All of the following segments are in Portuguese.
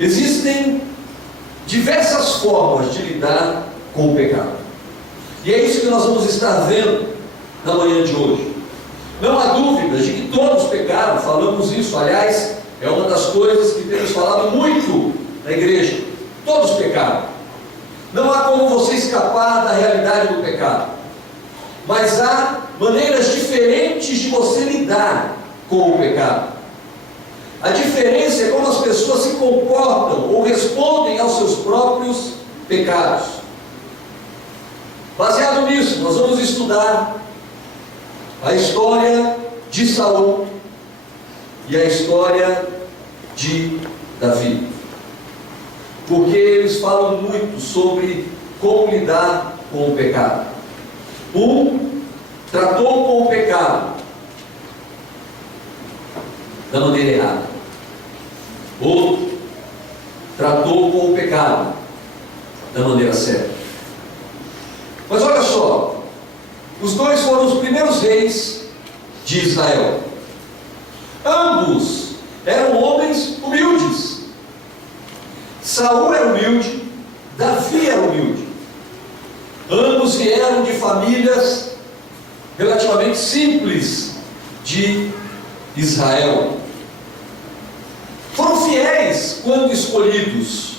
Existem diversas formas de lidar com o pecado. E é isso que nós vamos estar vendo na manhã de hoje. Não há dúvidas de que todos pecaram, falamos isso, aliás, é uma das coisas que temos falado muito na igreja. Todos pecaram. Não há como você escapar da realidade do pecado. Mas há maneiras diferentes de você lidar com o pecado. A diferença é como as pessoas se comportam ou respondem aos seus próprios pecados. Baseado nisso, nós vamos estudar a história de Saul e a história de Davi, porque eles falam muito sobre como lidar com o pecado. Um tratou com o pecado da maneira errada, outro tratou com o pecado da maneira certa. Mas olha só, os dois foram os primeiros reis de Israel. Ambos eram homens humildes. Saul era humilde, Davi era humilde. Ambos vieram de famílias relativamente simples de Israel. Foram fiéis quando escolhidos.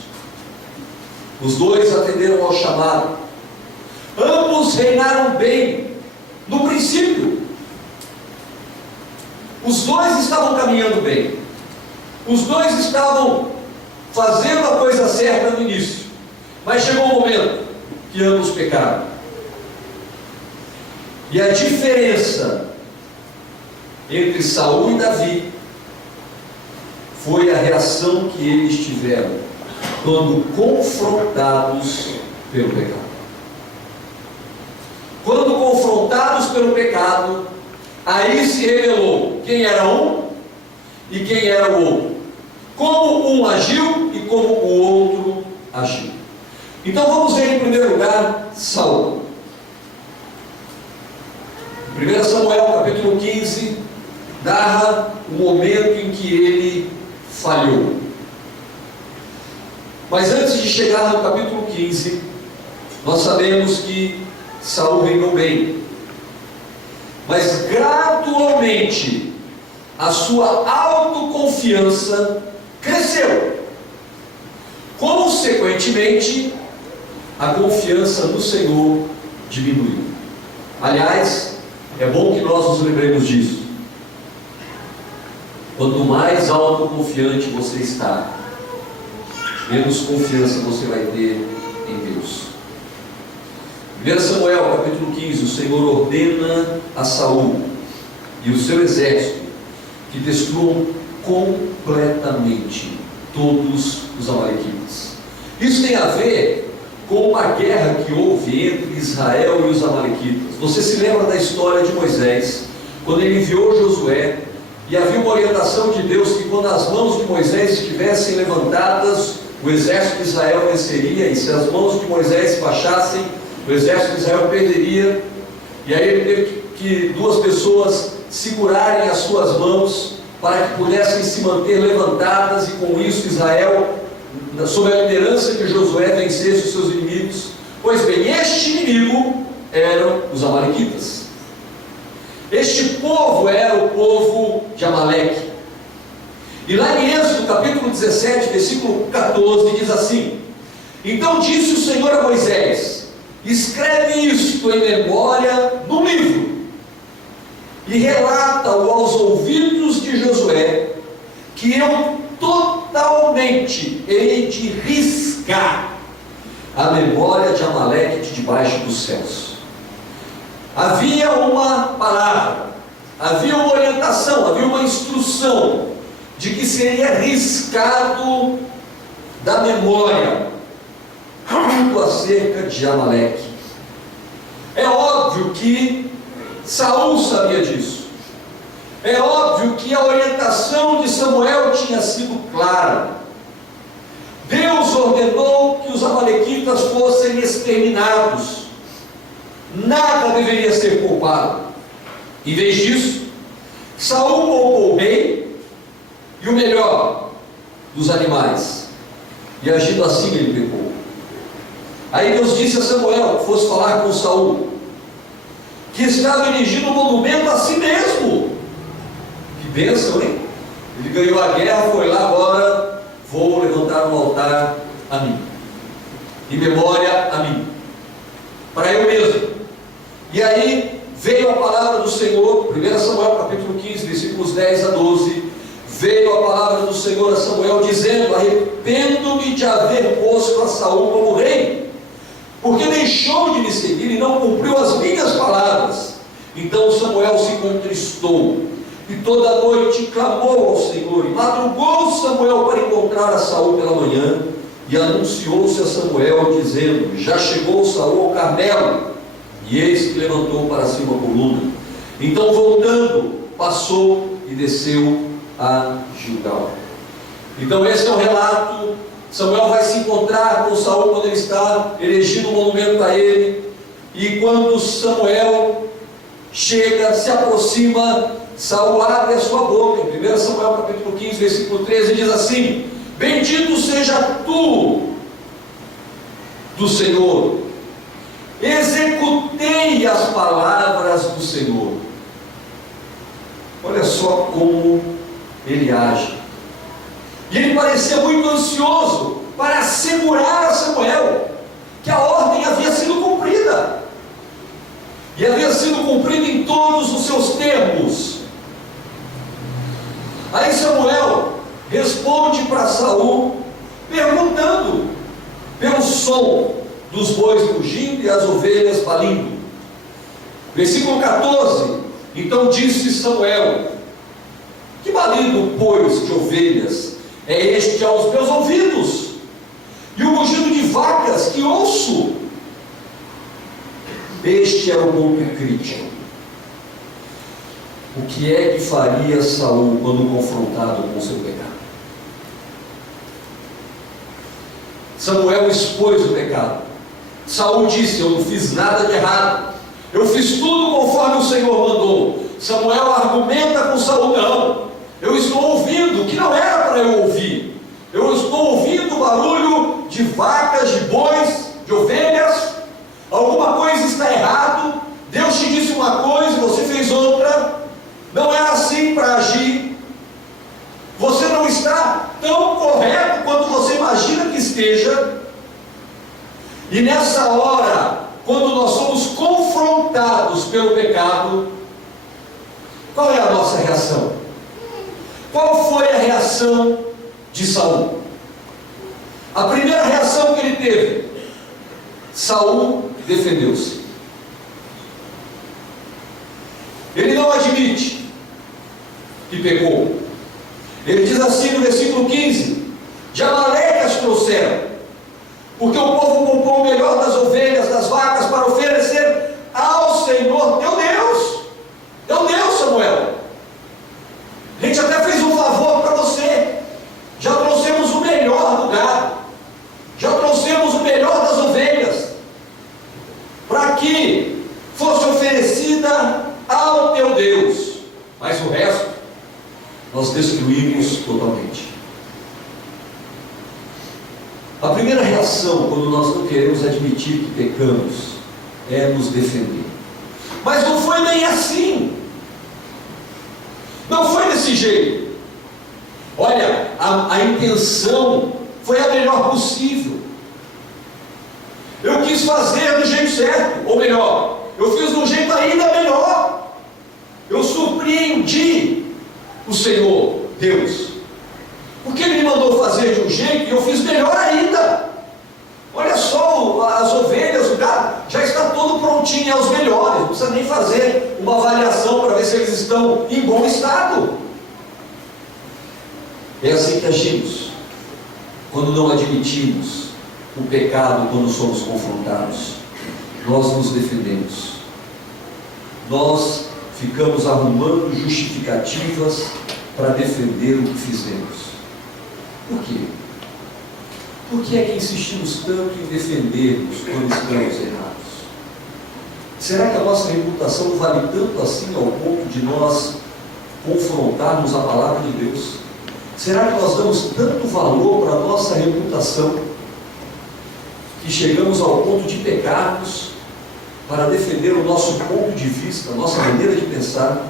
Os dois atenderam ao chamado. Ambos reinaram bem no princípio. Os dois estavam caminhando bem. Os dois estavam fazendo a coisa certa no início. Mas chegou um momento que ambos pecaram. E a diferença entre Saul e Davi foi a reação que eles tiveram quando confrontados pelo pecado. Quando confrontados pelo pecado, aí se revelou quem era um e quem era o outro, como um agiu e como o outro agiu. Então vamos ver em primeiro lugar Saul. Em 1 Samuel capítulo 15 narra o momento em que ele falhou. Mas antes de chegar no capítulo 15, nós sabemos que Saul reinou bem, mas gradualmente a sua autoconfiança cresceu. Consequentemente, a confiança no Senhor diminuiu. Aliás, é bom que nós nos lembremos disso. Quanto mais autoconfiante você está, menos confiança você vai ter em Deus. 1 Samuel capítulo 15, o Senhor ordena a Saul e o seu exército que destruam completamente todos os amalequitas. Isso tem a ver com uma guerra que houve entre Israel e os amalequitas. Você se lembra da história de Moisés, quando ele enviou Josué, e havia uma orientação de Deus que quando as mãos de Moisés estivessem levantadas, o exército de Israel venceria, e se as mãos de Moisés se baixassem, o exército de Israel perderia. E aí ele teve que duas pessoas segurarem as suas mãos para que pudessem se manter levantadas, e com isso Israel, sob a liderança de Josué, vencesse os seus inimigos. Pois bem, este inimigo eram os amalequitas. Este povo era o povo de Amaleque. E lá em Êxodo capítulo 17, versículo 14, diz assim: então disse o Senhor a Moisés: escreve isto em memória no livro, e relata-o aos ouvidos de Josué, que eu totalmente hei de riscar a memória de Amaleque de debaixo dos céus. Havia uma palavra, havia uma orientação, havia uma instrução de que seria riscado da memória tudo acerca de Amaleque. É óbvio que Saul sabia disso. É óbvio que a orientação de Samuel tinha sido clara. Deus ordenou que os amalequitas fossem exterminados. Nada deveria ser poupado. Em vez disso, Saul poupou o rei e o melhor dos animais, e agindo assim ele pecou. Aí Deus disse a Samuel que fosse falar com Saul, que estava erigindo um monumento a si mesmo. Que bênção, hein? Ele ganhou a guerra, foi lá, agora vou levantar um altar a mim, em memória a mim, para eu mesmo. E aí veio a palavra do Senhor, 1 Samuel capítulo 15, versículos 10 a 12, veio a palavra do Senhor a Samuel dizendo: arrependo-me de haver posto a Saul como rei, porque deixou de me seguir e não cumpriu as minhas palavras. Então Samuel se contristou, e toda noite clamou ao Senhor, e madrugou Samuel para encontrar a Saul pela manhã, e anunciou-se a Samuel, dizendo: já chegou Saul ao Carmelo, e eis que levantou para si uma coluna. Então, voltando, passou e desceu a Gilgal. Então esse é o relato. Samuel vai se encontrar com Saul quando ele está erigindo um monumento a ele, e quando Samuel chega, se aproxima, Saul abre a sua boca. Em 1 Samuel capítulo 15, versículo 13, diz assim: bendito seja tu do Senhor, executei as palavras do Senhor. Olha só como ele age. E ele parecia muito ansioso para assegurar a Samuel que a ordem havia sido cumprida, e havia sido cumprida em todos os seus termos. Aí Samuel responde para Saul, perguntando pelo som dos bois rugindo e as ovelhas balindo. Versículo 14: então disse Samuel: que balido, pois, de ovelhas é este aos meus ouvidos, e o mugido de vacas que ouço? Este era o ponto crítico. O que é que faria Saul quando confrontado com o seu pecado? Samuel expôs o pecado. Saul disse: eu não fiz nada de errado, eu fiz tudo conforme o Senhor mandou. Samuel argumenta com Saul: não, eu estou ouvindo o que não era para eu ouvir. Eu estou ouvindo o barulho de vacas, de bois, de ovelhas. Alguma coisa está errado. Deus te disse uma coisa e você fez outra. Não é assim para agir. Você não está tão correto quanto você imagina que esteja. E nessa hora, quando nós somos confrontados pelo pecado, qual é a nossa reação? Qual foi a reação de Saul? A primeira reação que ele teve: Saul defendeu-se. Ele não admite que pecou. Ele diz assim no versículo 15: de Amaleque as trouxeram, porque o povo comprou o melhor das ovelhas, das vacas, para oferecer ao Senhor teu Deus. Teu Deus, Samuel, a gente até fez um favor para você. Já trouxemos o melhor do gado, já trouxemos o melhor das ovelhas, para que fosse oferecida ao teu Deus, mas o resto nós destruímos totalmente. A primeira reação quando nós não queremos admitir que pecamos é nos defender. Mas não foi bem assim. Não foi desse jeito. Olha, a intenção foi a melhor possível. Eu quis fazer do jeito certo, ou melhor, eu fiz de um jeito ainda melhor. Eu surpreendi o Senhor, Deus, porque Ele me mandou fazer de um jeito e eu fiz melhor ainda. Olha só, as ovelhas, o gado, já está todo prontinho, é os melhores, não precisa nem fazer uma avaliação para ver se eles estão em bom estado. É assim que agimos quando não admitimos o pecado, quando somos confrontados. Nós nos defendemos, nós ficamos arrumando justificativas para defender o que fizemos. Por quê? Por que é que insistimos tanto em defendermos quando estamos errados? Será que a nossa reputação vale tanto assim ao ponto de nós confrontarmos a palavra de Deus? Será que nós damos tanto valor para a nossa reputação que chegamos ao ponto de pecarmos para defender o nosso ponto de vista, a nossa maneira de pensar?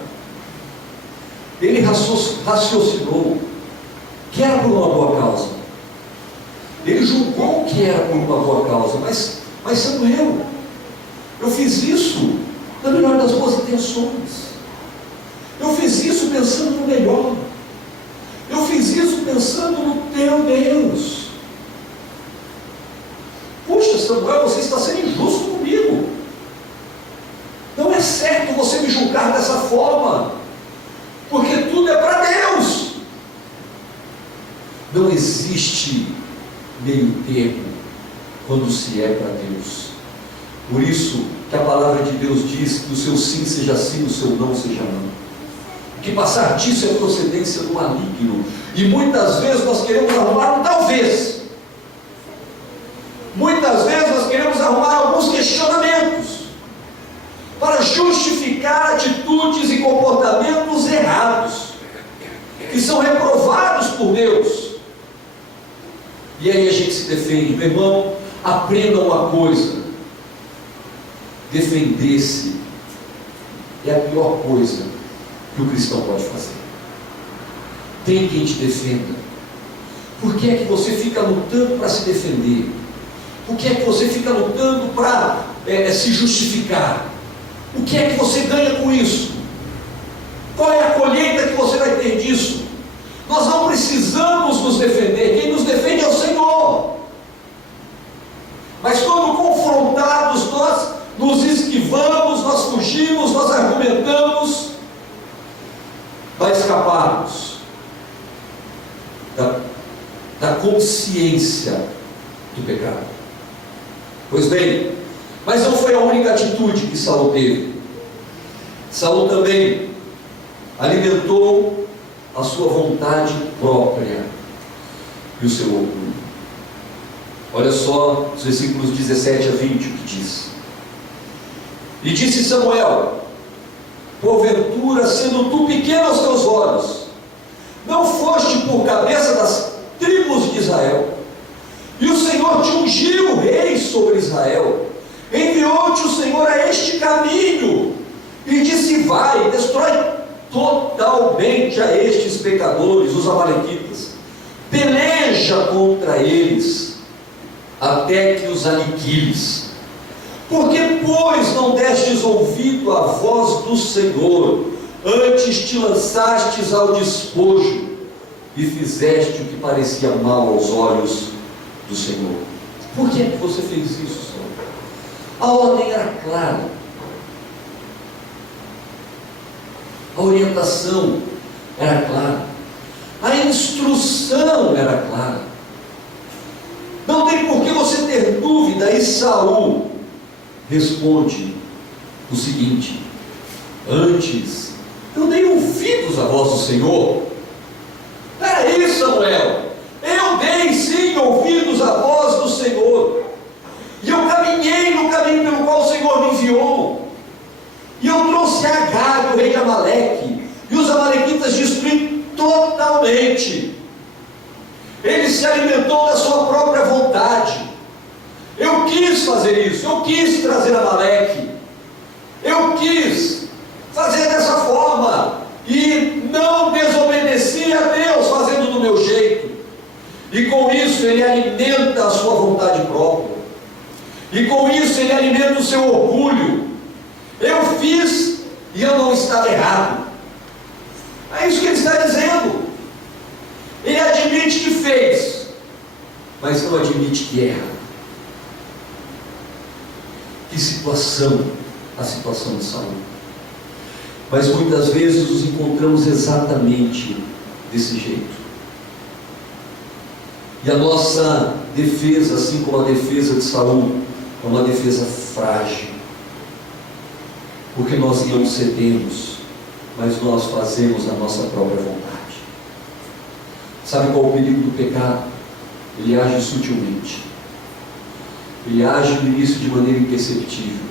Ele raciocinou que era por uma boa causa. Ele julgou que era por uma boa causa, mas Samuel, eu fiz isso na melhor das boas intenções. Eu fiz isso pensando no melhor. Eu fiz isso pensando no teu Deus. Puxa, Samuel, você está sendo injusto comigo. Não é certo você me julgar dessa forma, porque tudo é para Deus. Não existe meio termo quando se é para Deus. Por isso que a palavra de Deus diz que o seu sim seja sim, o seu não seja não. Que passar disso é procedência do maligno. E muitas vezes nós queremos arrumar um talvez. Muitas vezes nós queremos arrumar alguns questionamentos para justificar atitudes e comportamentos errados, que são reprovados por Deus. E aí a gente se defende. Meu irmão, aprenda uma coisa: defender-se é a pior coisa que o cristão pode fazer. Tem quem te defenda. Por que é que você fica lutando para se defender? Por que é que você fica lutando para se justificar? O que é que você ganha com isso? Qual é a colheita que você vai ter disso? Nós não precisamos nos defender. Quem nos defende é o Senhor. Mas quando confrontados, nós nos esquivamos, nós fugimos, nós argumentamos para escaparmos da consciência do pecado. Pois bem, mas não foi a única atitude que Saul teve. Saul também alimentou a sua vontade própria e o seu orgulho. Olha só os versículos 17 a 20, o que diz. E disse Samuel: porventura, sendo tu pequeno aos teus olhos, não foste por cabeça das tribos de Israel, e o Senhor te ungiu rei sobre Israel, enviou-te o Senhor a este caminho, e disse: vai, destrói totalmente a estes pecadores, os amalequitas, peleja contra eles, até que os aniquiles. Porque, pois, não destes ouvido à voz do Senhor, antes te lançastes ao despojo, e fizeste o que parecia mal aos olhos do Senhor? Por que é que você fez isso, Senhor? A ordem era clara, a orientação era clara, a instrução era clara. Não tem por que você ter dúvida. E Saul responde o seguinte: antes eu dei ouvidos à voz do Senhor. Peraí, Samuel, eu dei sim ouvidos à voz do Senhor, e eu caminhei no caminho pelo qual o Senhor me enviou, e eu trouxe Agag, o rei de Amaleque, e os amalequitas destruí totalmente. Ele se alimentou da sua própria vontade. Eu quis fazer isso, eu quis trazer Amaleque, eu quis fazer dessa forma, e não desobedeci a Deus fazendo do meu jeito, e com isso ele alimenta a sua vontade própria, e com isso ele alimenta o seu orgulho. Eu fiz e eu não estava errado. É isso que ele está dizendo. Ele admite que fez, mas não admite que erra. Que situação, a situação de Saul. Mas muitas vezes nos encontramos exatamente desse jeito. E a nossa defesa, assim como a defesa de Saul, é uma defesa frágil. Porque nós não cedemos, mas nós fazemos a nossa própria vontade. Sabe qual é o perigo do pecado? Ele age sutilmente. Ele age no início de maneira imperceptível.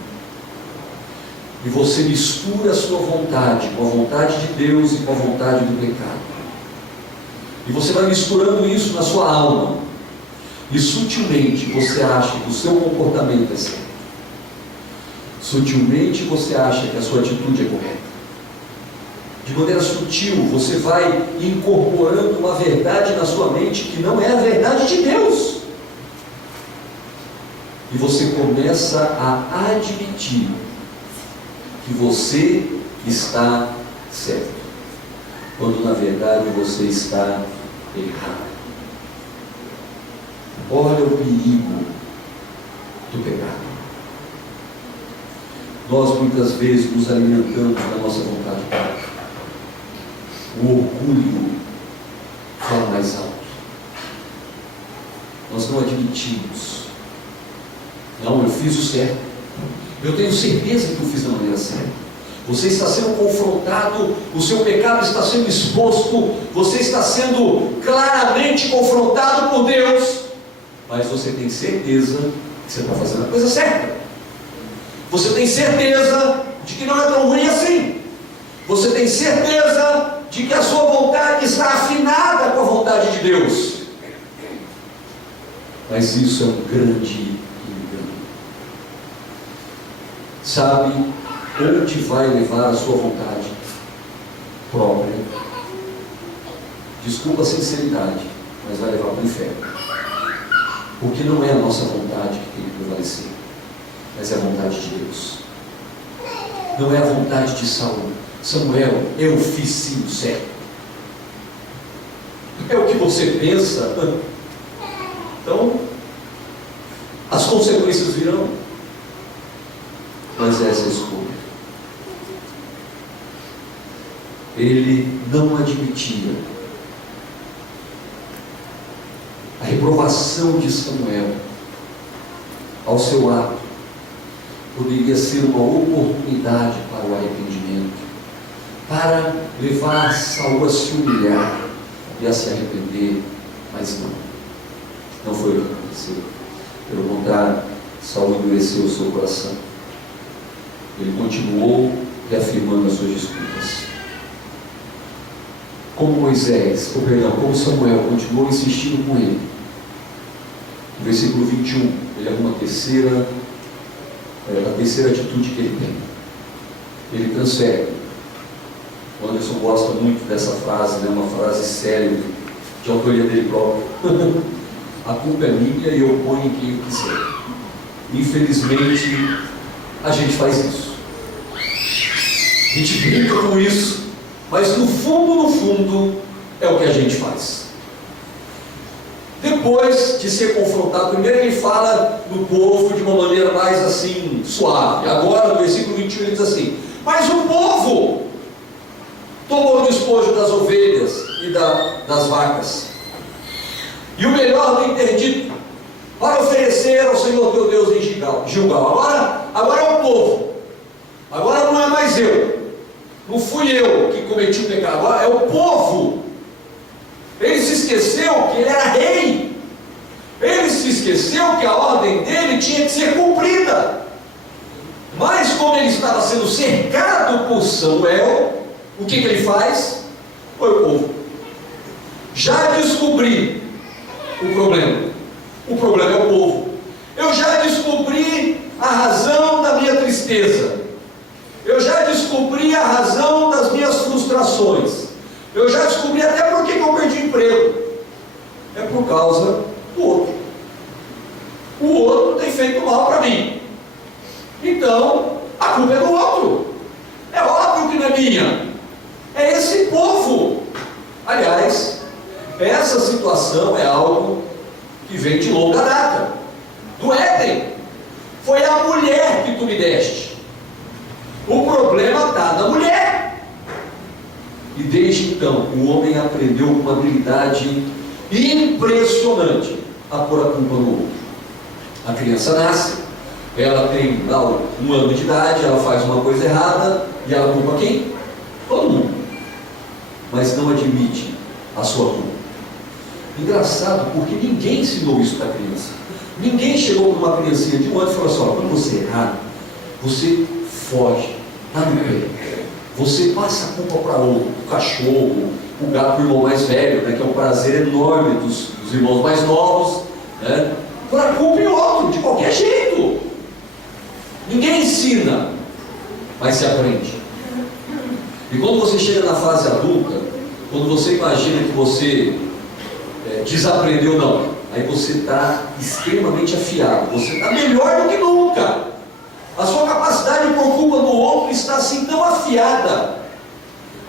E você mistura a sua vontade com a vontade de Deus e com a vontade do pecado. E você vai misturando isso na sua alma. E sutilmente você acha que o seu comportamento é certo. Sutilmente você acha que a sua atitude é correta. De maneira sutil você vai incorporando uma verdade na sua mente que não é a verdade de Deus. E você começa a admitir que você está certo, quando na verdade você está errado. Olha o perigo do pecado. Nós muitas vezes nos alimentamos da nossa vontade própria. O orgulho fala mais alto. Nós não admitimos. Não, eu fiz o certo. Eu tenho certeza que eu fiz da maneira certa. Você está sendo confrontado, o seu pecado está sendo exposto, você está sendo claramente confrontado por Deus, mas você tem certeza que você está fazendo a coisa certa. Você tem certeza de que não é tão ruim assim. Você tem certeza de que a sua vontade está afinada com a vontade de Deus. Mas isso é um grande engano. Sabe onde vai levar a sua vontade própria? Desculpa a sinceridade, mas vai levar para o inferno. Porque não é a nossa vontade que tem que prevalecer, mas é a vontade de Deus. Não é a vontade de Saul. Samuel, eu fiz sim o certo. É o que você pensa. Então, as consequências virão. Mas essa é a escolha. Ele não admitia a reprovação de Samuel ao seu ato. Poderia ser uma oportunidade para o arrependimento, para levar Saul a se humilhar e a se arrepender, mas não foi o que aconteceu. Pelo contrário, Saul endureceu o seu coração. Ele continuou reafirmando as suas desculpas. Como como Samuel continuou insistindo com ele. No versículo 21, ele arruma a terceira atitude que ele tem. Ele transfere. O Anderson gosta muito dessa frase, né? Uma frase célebre, de autoria dele próprio. A culpa é minha e eu ponho em quem eu quiser. Infelizmente, a gente faz isso. A gente brinca com isso, mas no fundo, é o que a gente faz. Depois de ser confrontado, primeiro ele fala do povo de uma maneira mais assim, suave. Agora, no versículo 21, ele diz assim: mas o povo tomou o despojo das ovelhas e das vacas, e o melhor do interdito, para oferecer ao Senhor teu Deus em Gilgal. Agora é o povo. Agora não é mais eu. Não fui eu que cometi o pecado. Agora é o povo. Ele se esqueceu que ele era rei. Ele se esqueceu que a ordem dele tinha que ser cumprida. Mas como ele estava sendo cercado por Samuel, o que ele faz? Foi o povo. Já descobri o problema. O problema é o povo. Eu já descobri a razão da minha tristeza. Eu já descobri a razão das minhas frustrações. Eu já descobri até por que eu perdi o emprego. É por causa do outro. O outro tem feito mal para mim. Então, a culpa é do outro. É óbvio que não é minha. É esse povo. Aliás, essa situação é algo que vem de longa data. Do Éden. Foi a mulher que tu me deste. O problema está na mulher. E desde então, o homem aprendeu com uma habilidade impressionante a pôr a culpa no outro. A criança nasce, ela tem lá 1 ano de idade, ela faz uma coisa errada e ela culpa quem? Todo mundo. Mas não admite a sua culpa. Engraçado, porque ninguém ensinou isso para a criança. Ninguém chegou para uma criancinha de 1 ano e falou assim: ó, quando você errar, você foge, dá no pé. Você passa a culpa para outro, o cachorro, pulgar para o irmão mais velho, né, que é um prazer enorme dos irmãos mais novos, né, por a culpa em outro, de qualquer jeito. Ninguém ensina, mas se aprende. E quando você chega na fase adulta, quando você imagina que você desaprendeu, não, aí você está extremamente afiado, você está melhor do que nunca. A sua capacidade por culpa do outro está assim tão afiada,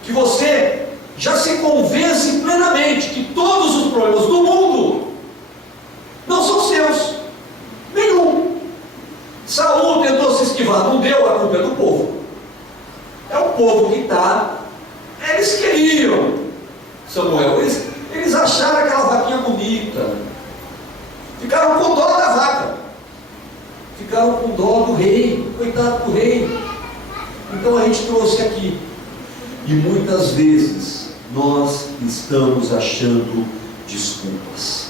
que você já se convence plenamente que todos os problemas do mundo não são seus, nenhum. Saul tentou se esquivar, não deu, a culpa é do povo. É o povo que está. Eles queriam Samuel, eles acharam aquela vaquinha bonita, ficaram com dó da vaca, ficaram com dó do rei, coitado do rei. Então a gente trouxe aqui, e muitas vezes nós estamos achando desculpas,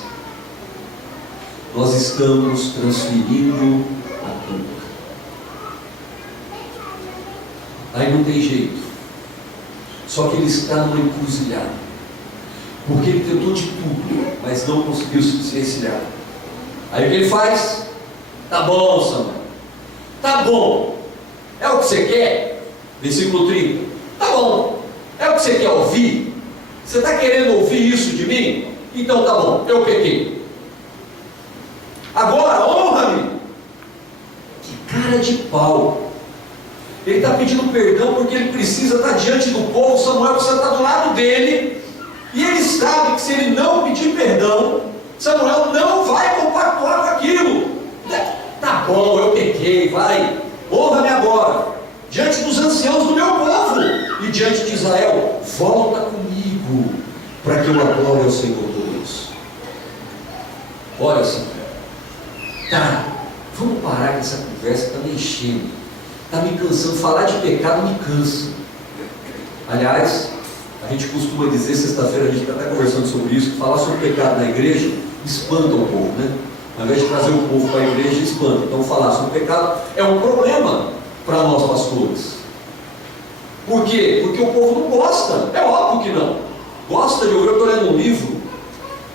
nós estamos transferindo a culpa. Aí não tem jeito, só que ele está numa encruzilhada, porque ele tentou de tudo, mas não conseguiu se encilhar. Aí o que ele faz? Tá bom, Samuel, tá bom, é o que você quer? Versículo 30, tá bom, é o que você quer ouvir? Você está querendo ouvir isso de mim? Então tá bom, eu pequei. Agora honra-me. Que cara de pau. Ele está pedindo perdão porque ele precisa estar diante do povo. Samuel precisa estar do lado dele, e ele sabe que se ele não pedir perdão, Samuel não vai compactuar com aquilo. Tá bom, eu pequei, vai, honra-me agora, diante dos anciãos do meu povo e diante de Israel. Volta comigo, para que eu adore ao Senhor Deus. Olha, Samuel, tá, vamos parar com essa conversa, está me enchendo, está me cansando, falar de pecado me cansa. Aliás, a gente costuma dizer, sexta-feira a gente está até conversando sobre isso, que falar sobre pecado na igreja espanta o povo, né? Ao invés de trazer o povo para a igreja, espanta. Então falar sobre pecado é um problema para nós pastores. Por quê? Porque o povo não gosta, é óbvio que não. Gosta de ouvir. Eu estou lendo um livro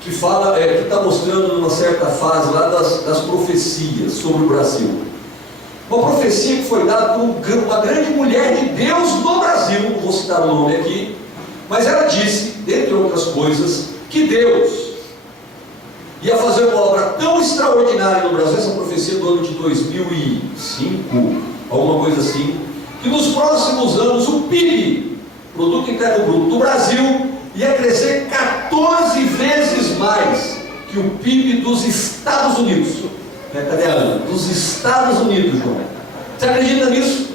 que fala, que está mostrando numa certa fase lá das profecias sobre o Brasil. Uma profecia que foi dada por uma grande mulher de Deus no Brasil, não vou citar o nome aqui, mas ela disse, dentre outras coisas, que Deus ia fazer uma obra tão extraordinária no Brasil, essa profecia do ano de 2005, alguma coisa assim, que nos próximos anos o PIB, Produto Interno Bruto do Brasil, ia crescer 14 vezes mais que o PIB dos Estados Unidos. Cadê a Ana? Dos Estados Unidos, João. Você acredita nisso?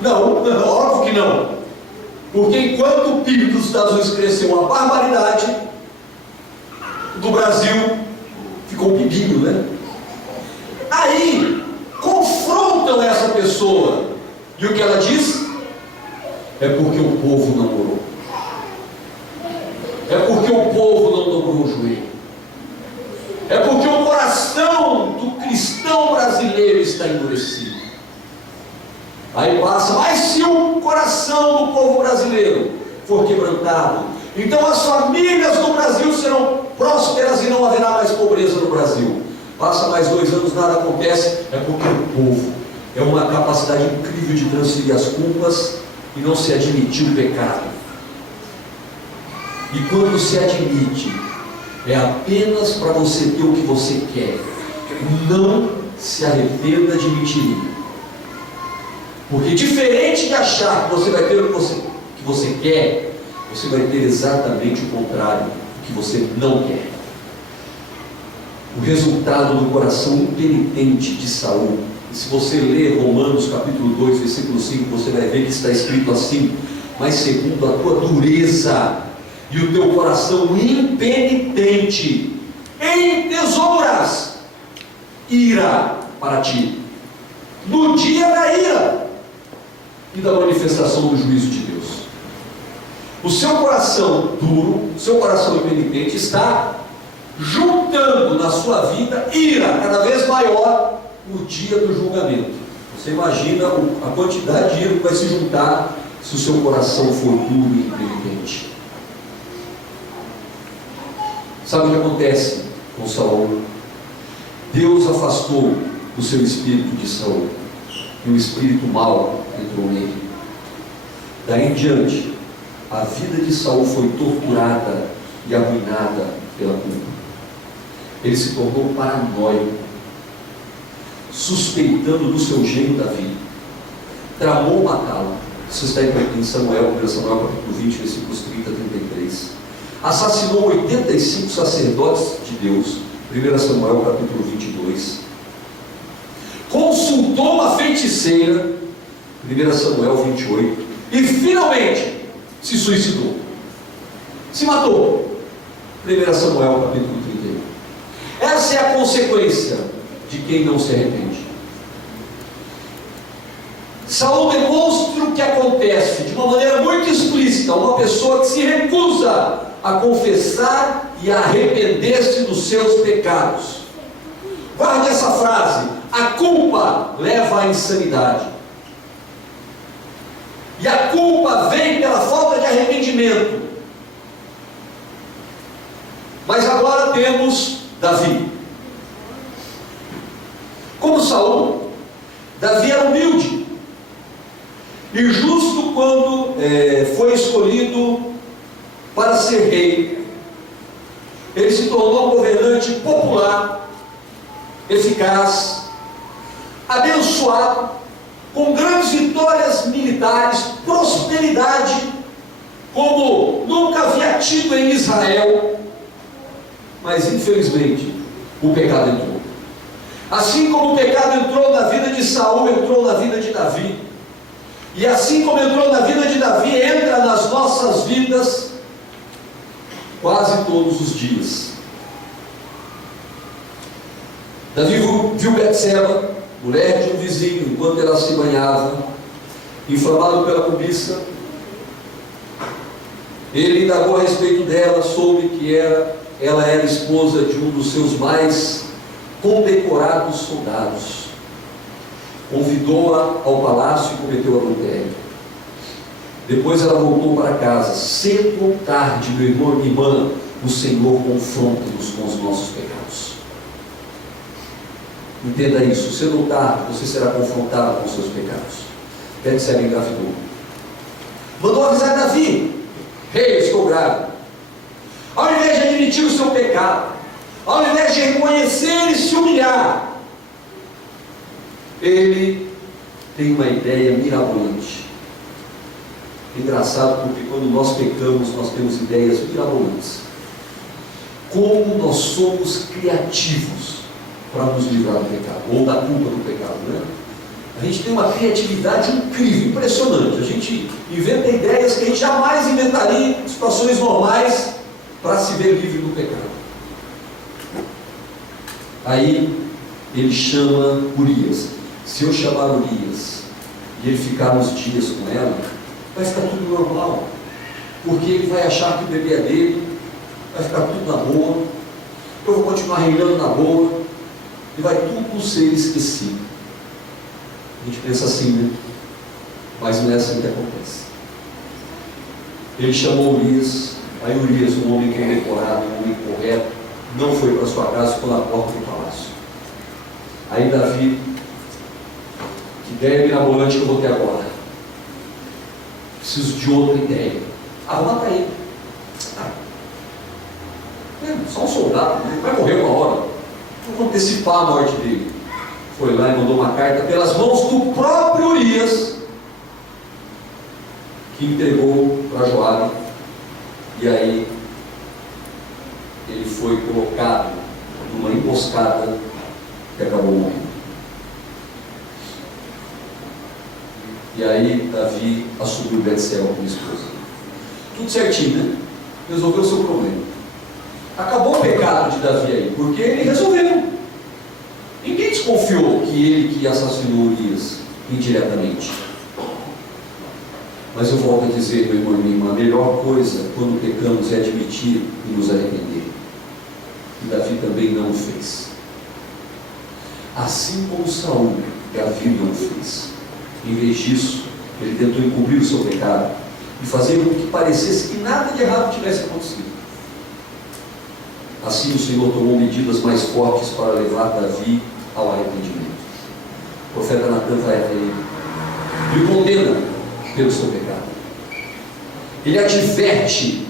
Não, óbvio que não. Porque enquanto o PIB dos Estados Unidos cresceu uma barbaridade, do Brasil ficou um pibinho, né? Aí confrontam essa pessoa, e o que ela diz? É porque o povo não orou, é porque o povo não dobrou o joelho, é porque o coração do cristão brasileiro está endurecido. Aí passa, mas se o coração do povo brasileiro for quebrantado, então as famílias do Brasil serão prósperas e não haverá mais pobreza no Brasil. Passa mais 2 anos, nada acontece, é porque o povo é uma capacidade incrível de transferir as culpas e não se admitir o pecado. E quando se admite, é apenas para você ter o que você quer. Não se arrependa de mentir. Porque diferente de achar que você vai ter o que você quer, você vai ter exatamente o contrário, o que você não quer. O resultado do coração impenitente de Saul. E se você ler Romanos capítulo 2, versículo 5, você vai ver que está escrito assim: mas segundo a tua dureza e o teu coração impenitente, entesouras ira para ti, no dia da ira e da manifestação do juízo de Deus. O seu coração duro, o seu coração impenitente está juntando na sua vida ira cada vez maior no dia do julgamento. Você imagina a quantidade de ira que vai se juntar se o seu coração for duro e impenitente. Sabe o que acontece com Saul? Deus afastou o seu espírito de Saul, e o espírito mau entrou nele. Daí em diante, a vida de Saul foi torturada e arruinada pela culpa. Ele se tornou paranoico, suspeitando do seu genro Davi, tramou matá-lo. Isso está em Samuel, 1 Samuel capítulo 20, versículos 30 a 33. Assassinou 85 sacerdotes de Deus, 1 Samuel capítulo 22. Consultou uma feiticeira, 1 Samuel 28. E finalmente se suicidou, se matou, 1 Samuel capítulo 31. Essa é a consequência de quem não se arrepende. Saul demonstra o que acontece de uma maneira muito explícita. Uma pessoa que se recusa a confessar e a arrepender-se dos seus pecados. Guarde essa frase: a culpa leva à insanidade, e a culpa vem pela falta de arrependimento. Mas agora temos Davi. Como Saul, Davi era humilde e justo quando foi escolhido para ser rei. Ele se tornou um governante popular, eficaz, abençoado, com grandes vitórias militares, prosperidade como nunca havia tido em Israel. Mas infelizmente o pecado entrou. Assim como o pecado entrou na vida de Saul, entrou na vida de Davi. E assim como entrou na vida de Davi, entra nas nossas vidas quase todos os dias. Davi viu Betseba, mulher de um vizinho, enquanto ela se banhava, inflamado pela cobiça. Ele indagou a respeito dela, soube que ela era esposa de um dos seus mais condecorados soldados. Convidou-a ao palácio e cometeu adultério. Depois ela voltou para casa. Cedo ou tarde, meu irmão e minha irmã, o Senhor confronta-nos com os nossos pecados. Entenda isso: cedo ou tarde você será confrontado com os seus pecados. Betseba engravidou. Mandou avisar Davi: rei, eu estou grávida. Ao invés de admitir o seu pecado, ao invés de reconhecer e se humilhar, ele tem uma ideia mirabolante. Engraçado, porque quando nós pecamos, nós temos ideias mirabolantes. Como nós somos criativos para nos livrar do pecado, ou da culpa do pecado, né? A gente tem uma criatividade incrível, impressionante. A gente inventa ideias que a gente jamais inventaria em situações normais para se ver livre do pecado. Aí ele chama Urias. Se eu chamar Urias e ele ficar uns dias com ela, vai ficar tudo normal, porque ele vai achar que o bebê é dele, vai ficar tudo na boa, eu vou continuar reinando na boa, e vai tudo ser esquecido. A gente pensa assim, né? Mas não é assim que acontece. Ele chamou Urias. Aí Urias, um homem condecorado, um homem correto, não foi para sua casa, ficou na porta do palácio. Aí Davi: que ideia mirabolante que eu vou ter agora. Preciso de outra ideia. Vou matar ele. Só um soldado, não vai morrer uma hora. Vou antecipar a morte dele. Foi lá e mandou uma carta pelas mãos do próprio Urias, que entregou para Joabe. E aí ele foi colocado numa emboscada que acabou morrendo. E aí Davi assumiu Betseba como esposa. Tudo certinho, né? Resolveu o seu problema. Acabou o pecado de Davi aí, porque ele resolveu. Ninguém desconfiou que ele que assassinou Urias indiretamente. Mas eu volto a dizer, meu irmão e minha irmã, a melhor coisa quando pecamos é admitir e nos arrepender. E Davi também não o fez. Assim como Saul, Davi não o fez. Em vez disso, ele tentou encobrir o seu pecado e fazer com que parecesse que nada de errado tivesse acontecido. Assim o Senhor tomou medidas mais fortes para levar Davi ao arrependimento. O profeta Natan vai até ele e o condena pelo seu pecado. Ele adverte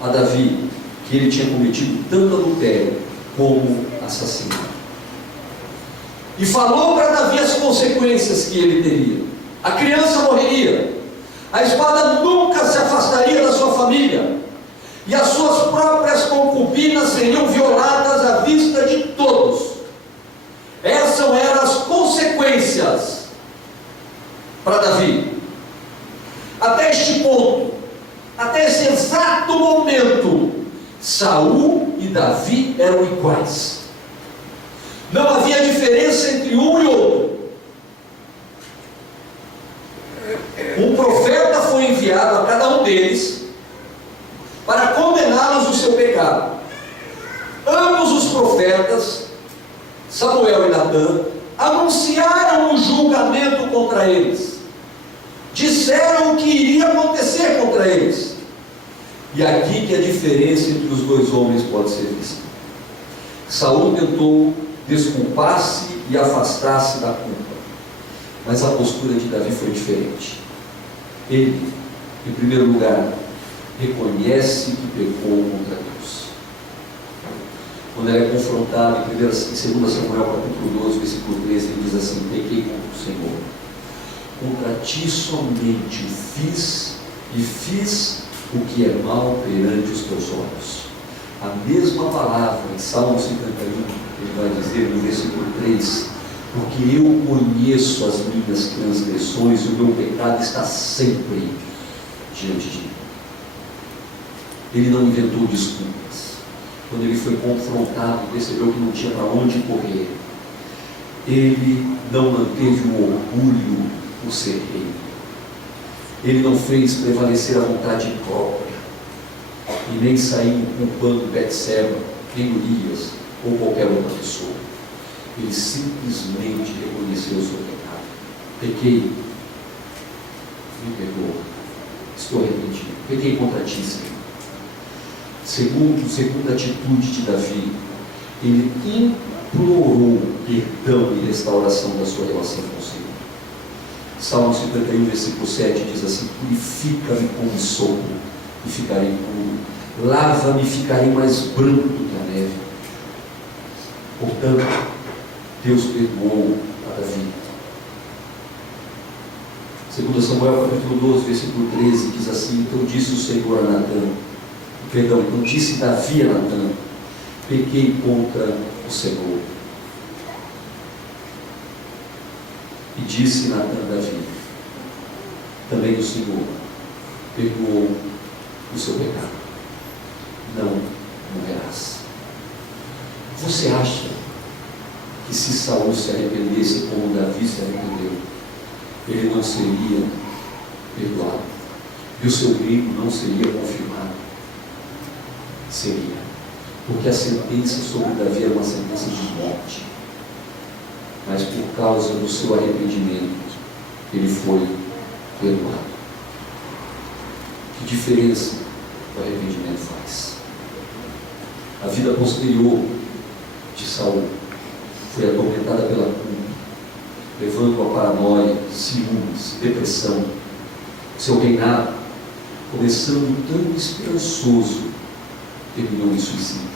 a Davi que ele tinha cometido tanto adultério como assassinato. E falou para Davi as consequências que ele teria. A criança morreria, a espada nunca se afastaria da sua família, e as suas próprias concubinas seriam violadas à vista de todos. Essas eram as consequências para Davi. Até este ponto, até esse exato momento, Saul e Davi eram iguais. Não havia diferença entre um e outro. Um profeta foi enviado a cada um deles para condená-los do seu pecado. Ambos os profetas, Samuel e Natã, anunciaram um julgamento contra eles. Disseram o que iria acontecer contra eles. E aqui que a diferença entre os dois homens pode ser vista. Saul tentou desculpar-se e afastar-se da culpa, mas a postura de Davi foi diferente. Ele, em primeiro lugar, reconhece que pecou contra Deus. Quando ele é confrontado em 2 Samuel capítulo 12, versículo 13, ele diz assim: pequei contra o Senhor, contra ti somente o fiz, e fiz o que é mal perante os teus olhos. A mesma palavra em Salmo 51, ele vai dizer no versículo 3: porque eu conheço as minhas transgressões, e o meu pecado está sempre diante de mim. Ele não inventou desculpas. Quando ele foi confrontado, percebeu que não tinha para onde correr. Ele não manteve o orgulho por ser rei. Ele não fez prevalecer a vontade própria, e nem saiu culpando Betseba, nem Urias ou qualquer outra pessoa. Ele simplesmente reconheceu o seu pecado. Pequei, me perdoa, estou arrependido, pequei contra ti, Senhor. Segunda atitude de Davi, ele implorou perdão e restauração da sua relação com o Senhor. Salmo 51, versículo 7 diz assim: purifica-me com hisopo e ficarei puro, lava-me e ficarei mais branco do que a neve. Portanto, Deus perdoou a Davi. 2 Samuel capítulo 12, versículo 13 diz assim: então disse o Senhor a Natã, então disse Davi a Natã: pequei contra o Senhor. E disse Natã a Davi: também o Senhor perdoou o seu pecado, não morrerás. Você acha que se Saul se arrependesse como Davi se arrependeu, ele não seria perdoado? E o seu reino não seria confirmado? Seria, porque a sentença sobre Davi era uma sentença de morte. Mas por causa do seu arrependimento, ele foi perdoado. Que diferença o arrependimento faz? A vida posterior de Saul foi atormentada pela culpa, levando a paranoia, ciúmes, depressão. Seu reinado, começando tão esperançoso, terminou em suicídio.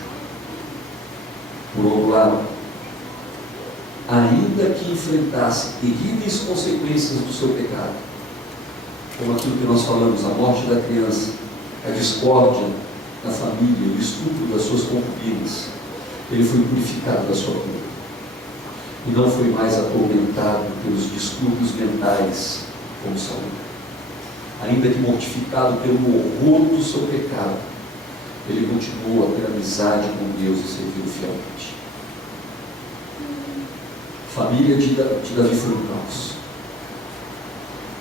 Por outro lado, ainda que enfrentasse terríveis consequências do seu pecado, como aquilo que nós falamos, a morte da criança, a discórdia na família, o estupro das suas concubinas, ele foi purificado da sua culpa e não foi mais atormentado pelos distúrbios mentais como Saul. Ainda que mortificado pelo horror do seu pecado, ele continuou a ter amizade com Deus e serviu fielmente. A família de Davi foi um caos.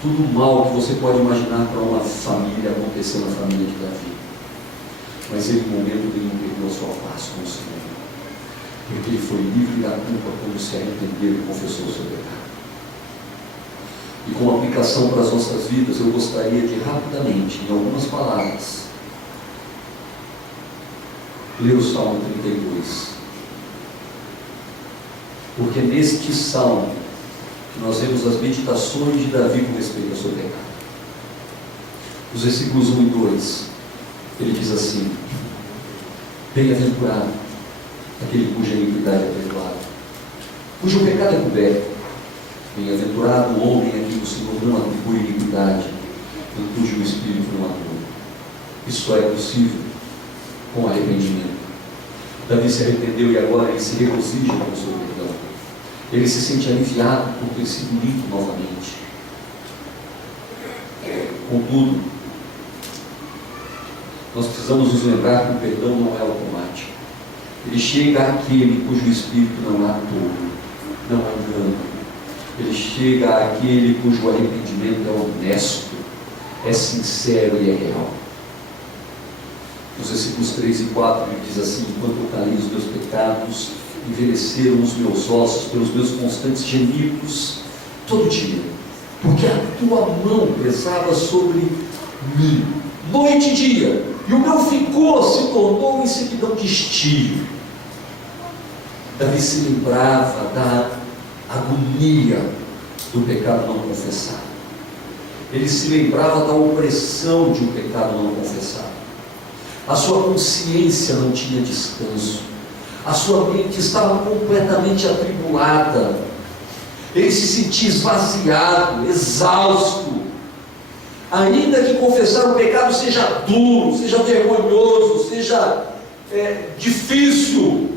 Tudo mal que você pode imaginar para uma família aconteceu na família de Davi. Mas ele, em momento nenhum, perdeu a sua paz com o Senhor, porque ele foi livre da culpa quando se arrependeu e confessou o seu pecado. E com aplicação para as nossas vidas, eu gostaria de rapidamente, em algumas palavras, Lê o Salmo 32. Porque neste Salmo que nós vemos as meditações de Davi com respeito ao seu pecado. Os versículos 1 e 2, ele diz assim: bem-aventurado aquele cuja iniquidade é perdoada, cujo pecado é coberto. Bem-aventurado o homem a quem o Senhor não atribui iniquidade, em cujo espírito não atua. Isso só é possível com arrependimento. Davi se arrependeu e agora ele se regozija com o seu perdão. Ele se sente aliviado por ter sido limpo novamente. Contudo, nós precisamos nos lembrar que o perdão não é automático. Ele chega àquele cujo espírito não há tolo, não há engano. Ele chega àquele cujo arrependimento é honesto, é sincero e é real. Nos versículos 3 e 4 ele diz assim: enquanto eu calei os meus pecados, envelheceram os meus ossos pelos meus constantes gemidos todo dia, porque a tua mão pesava sobre mim, noite e dia, e o meu vigor se tornou em sequidão de estio. Davi se lembrava da agonia do pecado não confessado. Ele se lembrava da opressão de um pecado não confessado. A sua consciência não tinha descanso. A sua mente estava completamente atribulada. Ele se sentia esvaziado, exausto. Ainda que confessar o pecado seja duro, seja vergonhoso, seja difícil,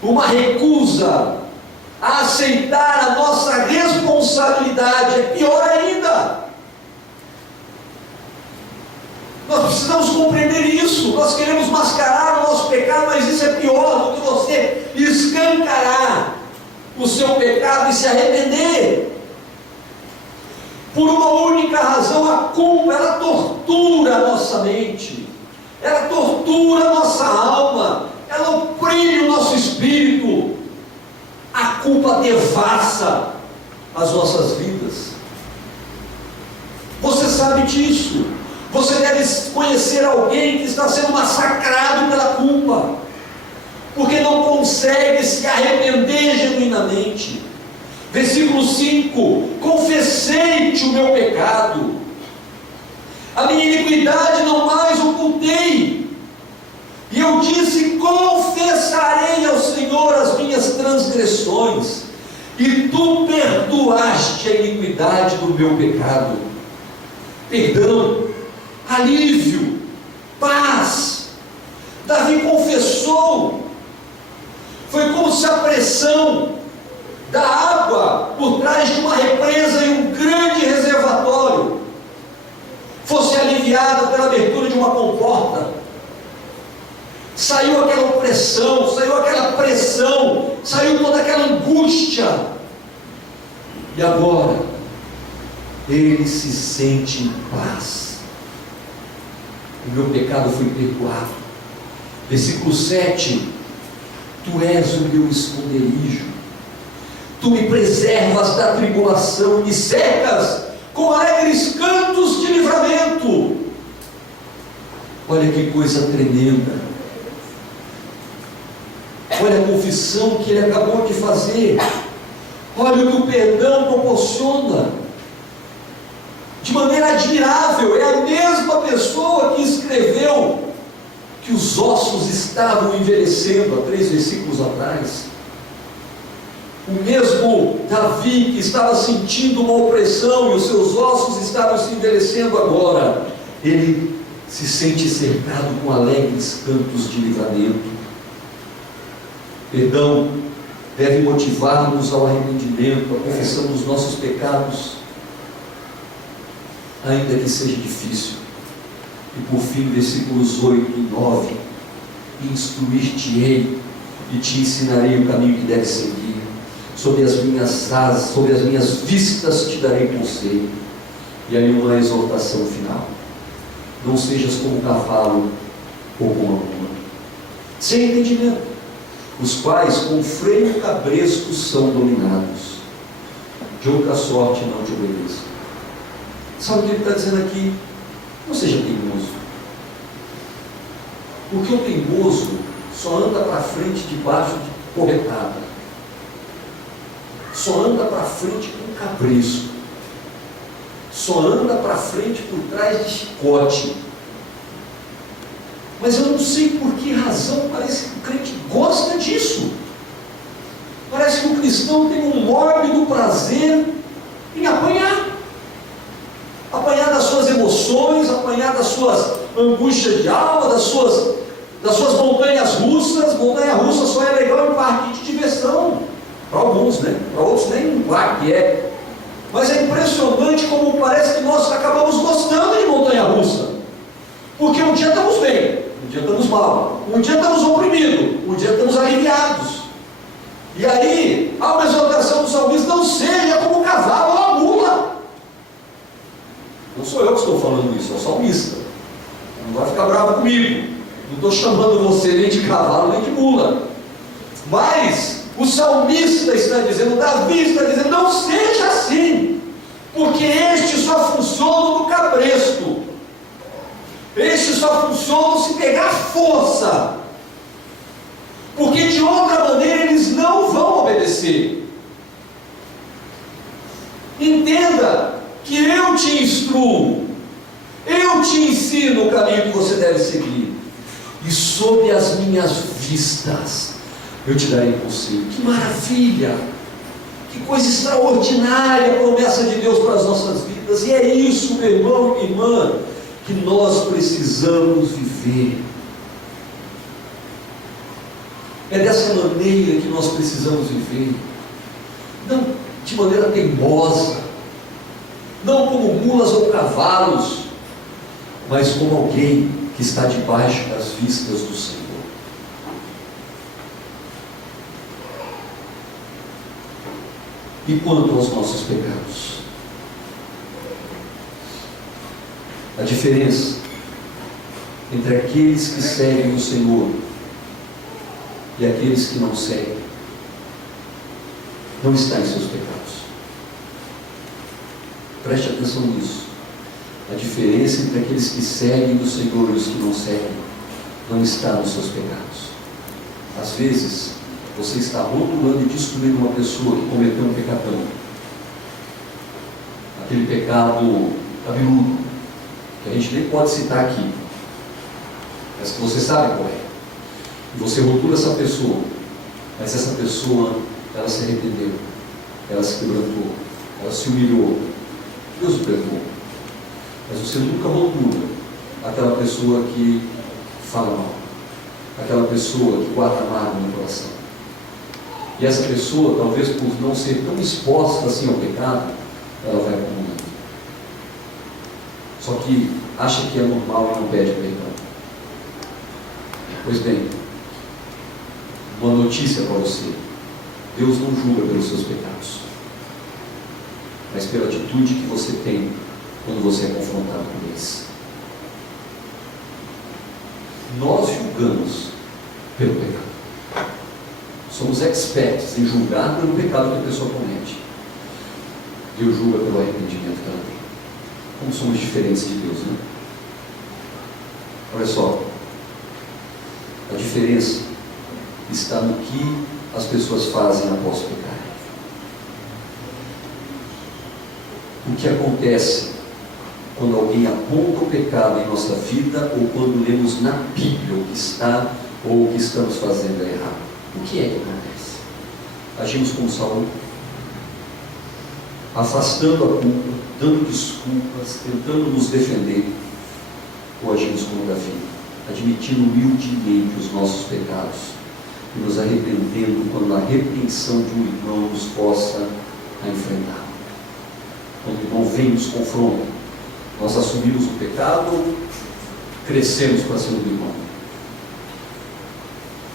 uma recusa a aceitar a nossa responsabilidade é pior ainda. Nós precisamos compreender isso. Nós queremos mascarar o nosso pecado, mas isso é pior do que você escancarar o seu pecado e se arrepender. Por uma única razão: a culpa, ela tortura a nossa mente, ela tortura a nossa alma, ela oprime o nosso espírito. A culpa devassa as nossas vidas. Você sabe disso. Você deve conhecer alguém que está sendo massacrado pela culpa, porque não consegue se arrepender genuinamente. Versículo 5: confessei-te o meu pecado, a minha iniquidade não mais ocultei, e eu disse: confessarei ao Senhor as minhas transgressões, e tu perdoaste a iniquidade do meu pecado. Perdão, alívio, paz. Davi confessou. Foi como se a pressão da água por trás de uma represa e um grande reservatório fosse aliviada pela abertura de uma comporta. Saiu aquela opressão, saiu aquela pressão, saiu toda aquela angústia. E agora ele se sente em paz. O meu pecado foi perdoado. Versículo 7: tu és o meu esconderijo, tu me preservas da tribulação, me cercas com alegres cantos de livramento. Olha que coisa tremenda. Olha a confissão que ele acabou de fazer. Olha o que o perdão proporciona. De maneira admirável, é a mesma pessoa que escreveu que os ossos estavam envelhecendo há 3 versículos atrás. O mesmo Davi que estava sentindo uma opressão e os seus ossos estavam se envelhecendo agora, ele se sente cercado com alegres cantos de livramento. Perdão deve motivar-nos ao arrependimento, à confissão dos nossos pecados, ainda que seja difícil. E por fim, versículos 8 e 9: instruir-te-ei e te ensinarei o caminho que deves seguir, sobre as minhas asas, sobre as minhas vistas te darei conselho. E aí uma exortação final: não sejas como um cavalo ou como uma mula, sem entendimento, os quais com freio cabresco são dominados. De outra sorte não te obedeça. Sabe o que ele está dizendo aqui? Não seja teimoso. Porque o teimoso só anda para frente debaixo de corretada, só anda para frente com capricho, só anda para frente por trás de chicote. Mas eu não sei por que razão parece que o crente gosta disso. Parece que o cristão tem um mórbido prazer em apanhar. Apanhar das suas emoções, apanhar das suas angústias de alma, das suas montanhas russas. Montanha russa só é legal em parque de diversão. Para alguns, né? Para outros nem um parque é. Mas é impressionante como parece que nós acabamos gostando de montanha russa. Porque um dia estamos bem, um dia estamos mal, um dia estamos oprimidos, um dia estamos aliviados. E aí, há uma exortação do salmista: não seja como o cavalo ou a mula. Não sou eu que estou falando isso, é o salmista. Não vai ficar bravo comigo. Não estou chamando você nem de cavalo nem de mula. Mas o salmista está dizendo, Davi está dizendo: não seja assim, porque este só funciona no cabresto, este só funciona se pegar força, porque de outra maneira eles não vão obedecer. Entenda que eu te instruo, eu te ensino o caminho que você deve seguir, e sob as minhas vistas eu te darei conselho. Que maravilha, que coisa extraordinária a promessa de Deus para as nossas vidas. E é isso, meu irmão e irmã, que nós precisamos viver. É dessa maneira que nós precisamos viver, não de maneira teimosa, não como mulas ou cavalos, mas como alguém que está debaixo das vistas do Senhor. E quanto aos nossos pecados? A diferença entre aqueles que seguem o Senhor e aqueles que não seguem não está em seus pecados. Preste atenção nisso. A diferença entre aqueles que seguem o Senhor e os que não seguem não está nos seus pecados. Às vezes você está rotulando e destruindo uma pessoa que cometeu um pecadão, aquele pecado cabeludo, que a gente nem pode citar aqui, mas que você sabe qual é. E você rotula essa pessoa, mas essa pessoa, ela se arrependeu, ela se quebrantou, ela se humilhou, Deus o perdoou. Mas você nunca rotula aquela pessoa que fala mal, aquela pessoa que guarda mágoa no coração. E essa pessoa, talvez por não ser tão exposta assim ao pecado, ela vai acumulando. Só que acha que é normal e não pede perdão. Pois bem, uma notícia para você: Deus não julga pelos seus pecados, mas pela atitude que você tem quando você é confrontado com eles. Nós julgamos pelo pecado. Somos experts em julgar pelo pecado que a pessoa comete. Deus julga pelo arrependimento que ela tem. Como somos diferentes de Deus, né? Olha só, a diferença está no que as pessoas fazem após pecar. O que acontece quando alguém aponta o pecado em nossa vida, ou quando lemos na Bíblia o que está ou o que estamos fazendo é errado? O que é que acontece? Agimos como Saul, afastando a culpa, dando desculpas, tentando nos defender, ou agimos como Davi, admitindo humildemente os nossos pecados e nos arrependendo quando a repreensão de um irmão nos força a enfrentar? Quando o irmão vem e nos confronta, nós assumimos o pecado ou crescemos para cima do irmão?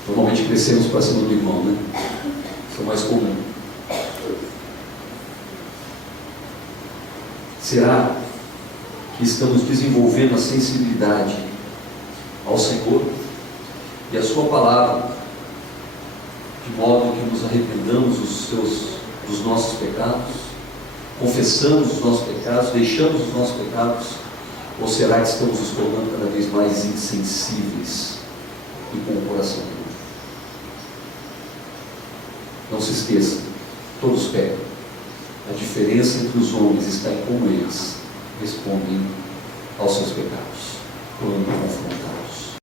Normalmente crescemos para cima do irmão, né? Isso é o mais comum. Será que estamos desenvolvendo a sensibilidade ao Senhor e a sua palavra, de modo que nos arrependamos dos nossos pecados, confessamos os nossos pecados, deixamos os nossos pecados? Ou será que estamos nos tornando cada vez mais insensíveis e com o coração puro. Não se esqueça, todos pecam. A diferença entre os homens está em como eles respondem aos seus pecados, quando confrontados.